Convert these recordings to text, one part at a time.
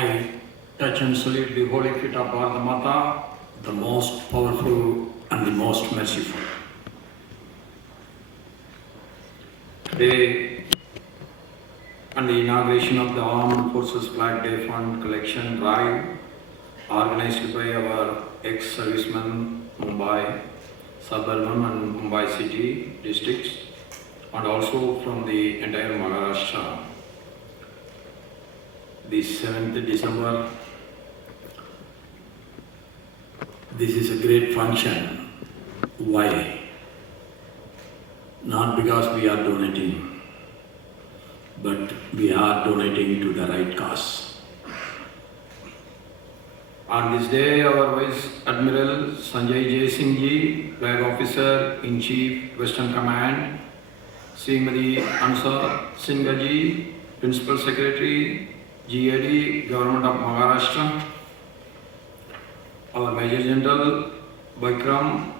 I touch and salute the holy feet of Bharat Mata, the most powerful and the most merciful. Today, on the inauguration of the Armed Forces Flag Day Fund Collection Drive, organized by our ex-servicemen, Mumbai, Suburban and Mumbai City districts, and also from the entire Maharashtra. The 7th December, this is a great function. Why? Not because we are donating, but we are donating to the right cause. On this day, our Vice Admiral Sanjay Yadav, Flag Officer in Chief, Western Command, Srimati Anshu Sinha, Principal Secretary, GAD, Government of Maharashtra, our Major General Bikram,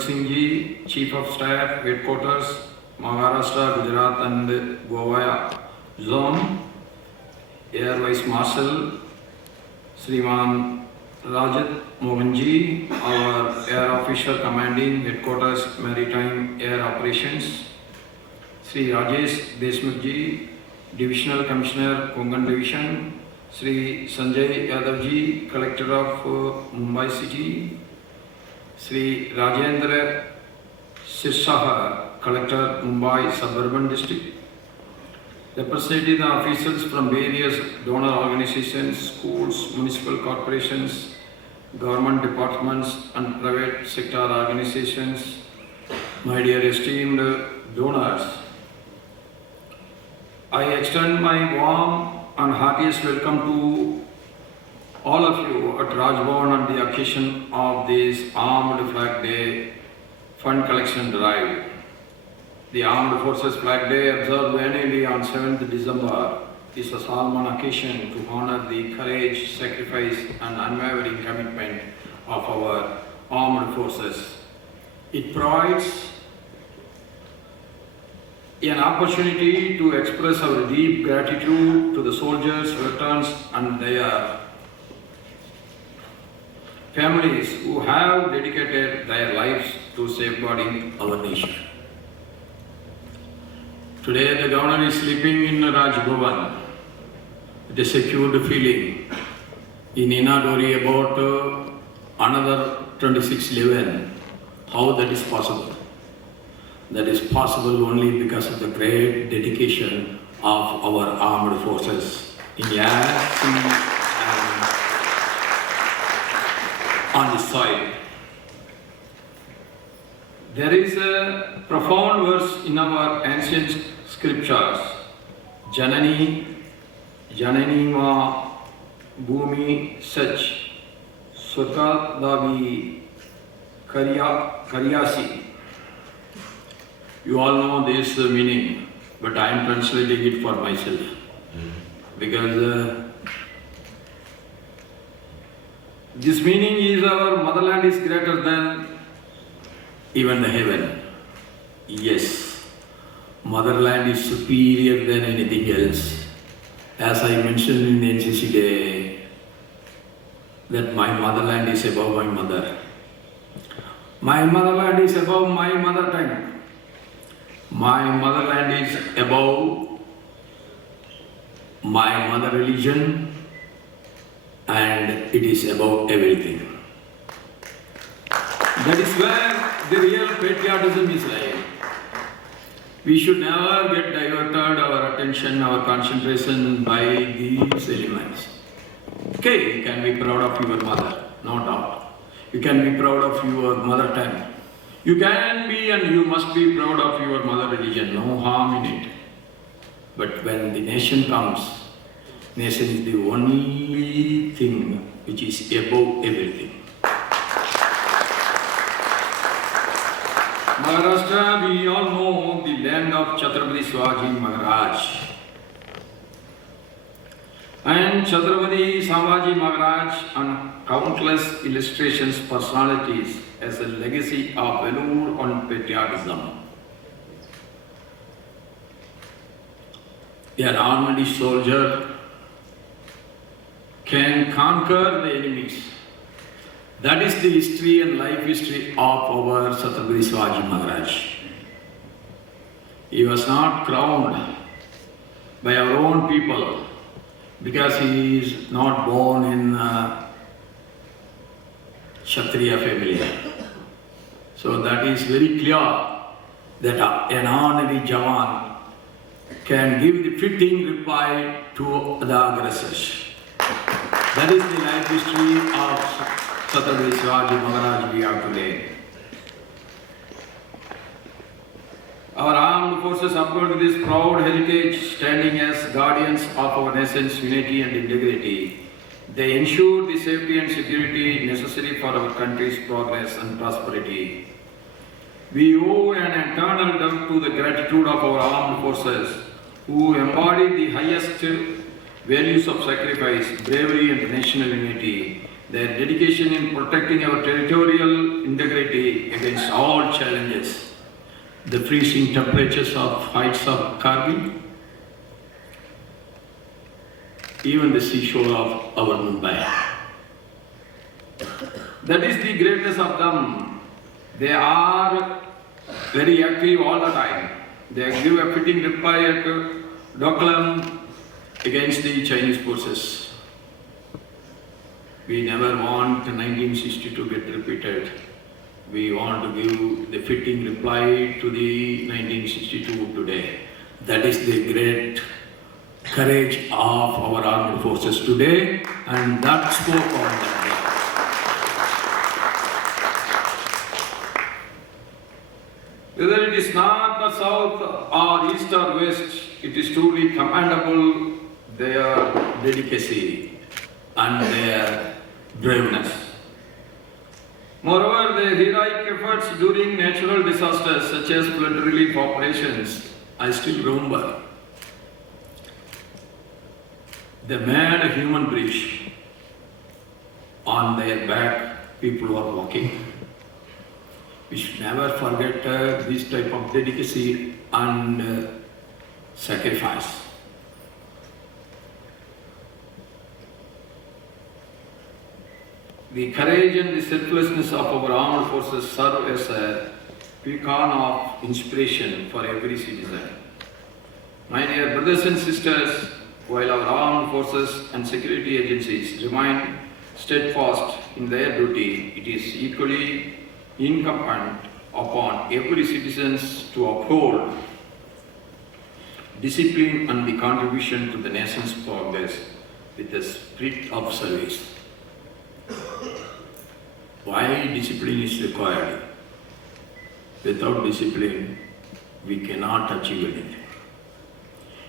Singh, Chief of Staff, Headquarters, Maharashtra, Gujarat and Goa Zone, Air Vice Marshal, Sriman Rajat, Mohan, our Air Officer Commanding Headquarters, Maritime Air Operations, Sri Rajesh, Deshmukh, Divisional Commissioner Konkan Division, Sri Sanjay Yadav, Collector of Mumbai City, Sri Rajendra Sirsaha, Collector Mumbai Suburban District, representing the officials from various donor organizations, schools, municipal corporations, government departments and private sector organizations, my dear esteemed donors, I extend my warm and heartiest welcome to all of you at Rajbhavan on the occasion of this Armed Flag Day Fund Collection Drive. The Armed Forces Flag Day, observed annually on 7th December, is a solemn occasion to honor the courage, sacrifice and unwavering commitment of our armed forces. It provides an opportunity to express our deep gratitude to the soldiers, veterans and their families who have dedicated their lives to safeguarding our nation. Today the Governor is sleeping in Rajbhavan with a secured feeling. In inaugurate about another 2611. How that is possible? That is possible only because of the great dedication of our armed forces in air, sea and on the soil. There is a profound verse in our ancient scriptures, Janani, Janani ma bhumi sach, Surkat davi karyasi. You all know this meaning, but I am translating it for myself. Because this meaning is our motherland is greater than even the heaven. Yes, motherland is superior than anything else. As I mentioned in the NCC Day, that my motherland is above my mother. My motherland is above my mother tongue. My motherland is above my mother religion and it is above everything. That is where the real patriotism is lying. We should never get diverted our attention, our concentration by these elements. Okay, you can be proud of your mother, no doubt. You can be proud of your mother tongue. You can be and you must be proud of your mother religion, no harm in it. But when the nation comes, nation is the only thing which is above everything. Maharashtra, we all know the land of Chhatrapati Shivaji Maharaj. And Chhatrapati Shivaji Maharaj and countless illustrations, personalities as a legacy of valor and patriotism. An armed soldier can conquer the enemies. That is the history and life history of our Chhatrapati Shivaji Maharaj. He was not crowned by our own people because he is not born in Kshatriya family. So that is very clear that an honorary Jawan can give the fitting reply to the aggressors. That is the life history of Chhatrapati Shivaji Maharaj we have today. Our armed forces uphold this proud heritage, standing as guardians of our nation's unity and integrity. They ensure the safety and security necessary for our country's progress and prosperity. We owe an eternal debt to the gratitude of our armed forces, who embody the highest values of sacrifice, bravery, and national unity. Their dedication in protecting our territorial integrity against all challenges. The freezing temperatures of heights of Kargil, even the seashore of our Mumbai. That is the greatness of them. They are very active all the time. They give a fitting reply at Doklam against the Chinese forces. We never want 1962 to get repeated. We want to give the fitting reply to the 1962 today. That is the great courage of our armed forces today, and that spoke on that day. Whether it is north or south or east or west, it is truly commendable their delicacy and their braveness. Moreover, their heroic efforts during natural disasters such as flood relief operations, I still remember. They made a human bridge. On their back, people were walking. We should never forget this type of delicacy and sacrifice. The courage and the selflessness of our armed forces serve as a beacon of inspiration for every citizen. My dear brothers and sisters, while our armed forces and security agencies remain steadfast in their duty, it is equally incumbent upon every citizen to uphold discipline and the contribution to the nation's progress with a spirit of service. Why discipline is required? Without discipline, we cannot achieve anything.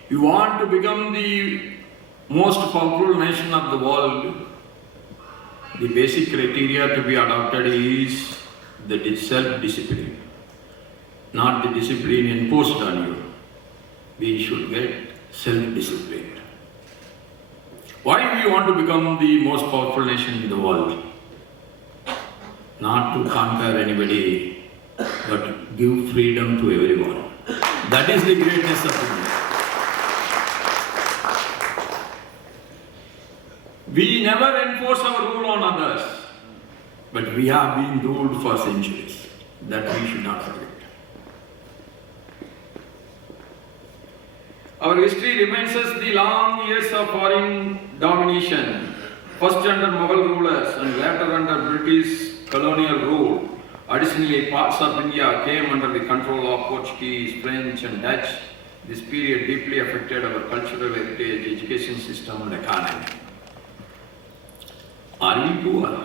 You want to become the most powerful nation of the world, the basic criteria to be adopted is the self-discipline, not the discipline imposed on you. We should get self-disciplined. Why we want to become the most powerful nation in the world? Not to conquer anybody, but give freedom to everyone. That is the greatness of India. We never enforce our rule on others, but we have been ruled for centuries. That we should not forget. Our history reminds us the long years of foreign domination, first under Mughal rulers and later under British colonial rule. Additionally, parts of India came under the control of Portuguese, French and Dutch. This period deeply affected our cultural heritage, education system and economy. Are we poor?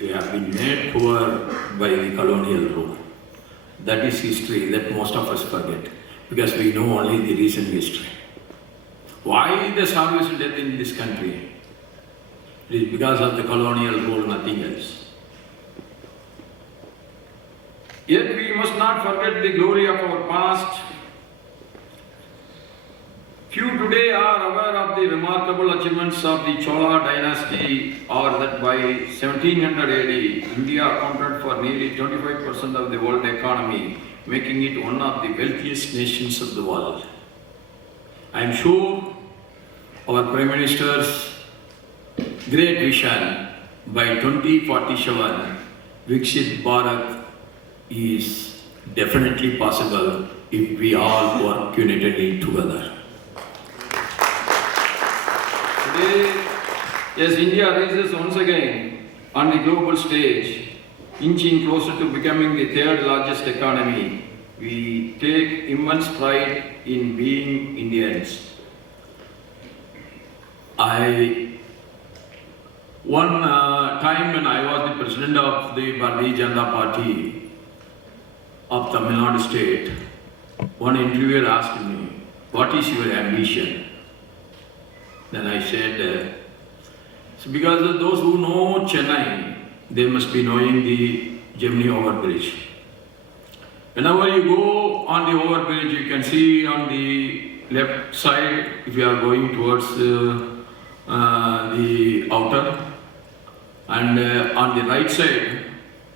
We have been made poor by the colonial rule. That is history that most of us forget, because we know only the recent history. Why the starvation death in this country? It is because of the colonial rule, nothing else. Yet we must not forget the glory of our past. Few today are aware of the remarkable achievements of the Chola dynasty, or that by 1700 AD, India accounted for nearly 25% of the world economy, making it one of the wealthiest nations of the world. I am sure our Prime Minister's great vision by 2047, Viksit Bharat is definitely possible if we all work unitedly together. Today, as India rises once again on the global stage, inching closer to becoming the third largest economy, we take immense pride in being Indians. One time when I was the president of the Bharatiya Janata Party of Tamil Nadu state, one interviewer asked me, "What is your ambition?" Then I said, because of those who know Chennai, they must be knowing the Gemini overbridge. Whenever you go on the overbridge, you can see on the left side, if you are going towards the outer, and on the right side,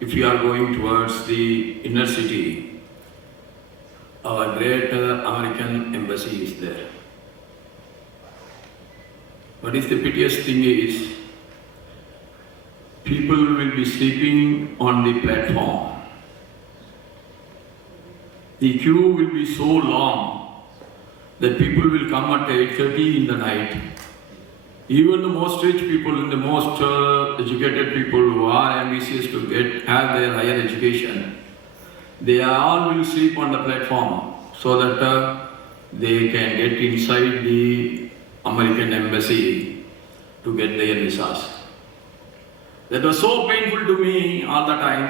if you are going towards the inner city, our great American embassy is there. What is the piteous thing is, people will be sleeping on the platform. The queue will be so long that people will come at 8:30 in the night. Even the most rich people and the most educated people who are ambitious to have their higher education, they all will sleep on the platform so that they can get inside the American embassy to get their visas. That was so painful to me all the time.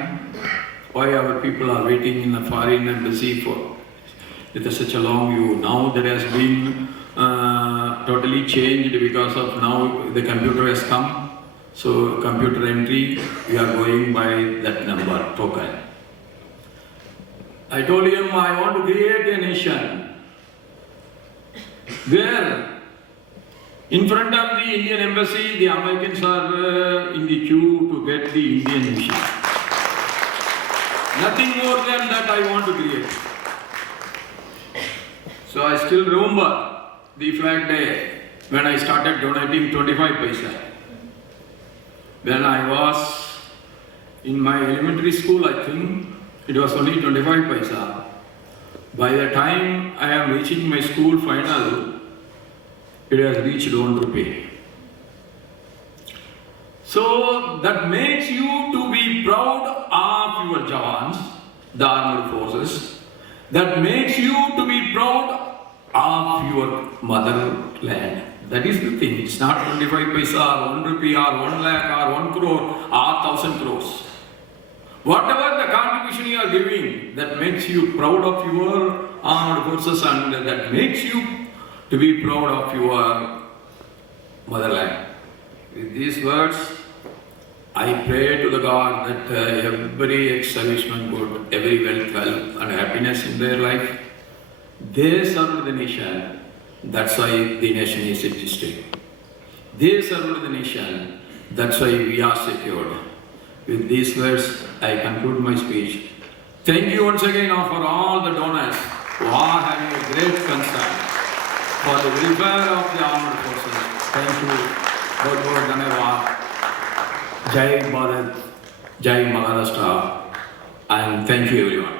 Why our people are waiting in the foreign embassy for such a long queue. Now that has been totally changed because of now the computer has come. So computer entry, we are going by that number, token. I told him I want to create a nation where in front of the Indian embassy, the Americans are in the queue to get the Indian mission. Nothing more than that I want to create. So I still remember the flag day when I started donating 25 paisa. When I was in my elementary school, I think it was only 25 paisa. By the time I am reaching my school final, it has reached 1 rupee. So that makes you to be proud of your Jawans, the armed forces. That makes you to be proud of your motherland. That is the thing. It's not 25 paisa or 1 rupee or 1 lakh or 1 crore or 1,000 crores. Whatever the contribution you are giving, that makes you proud of your armed forces and that makes you to be proud of your motherland. With these words, I pray to the God that every ex-serviceman would every wealth and happiness in their life. They served the nation. That's why the nation is existing. They served the nation. That's why we are secured. With these words, I conclude my speech. Thank you once again for all the donors who are having a great concern for the welfare of the armed forces. Thank you. Bahut bahut dhanyawad. Jai Bharat, Jai Maharashtra, and thank you everyone.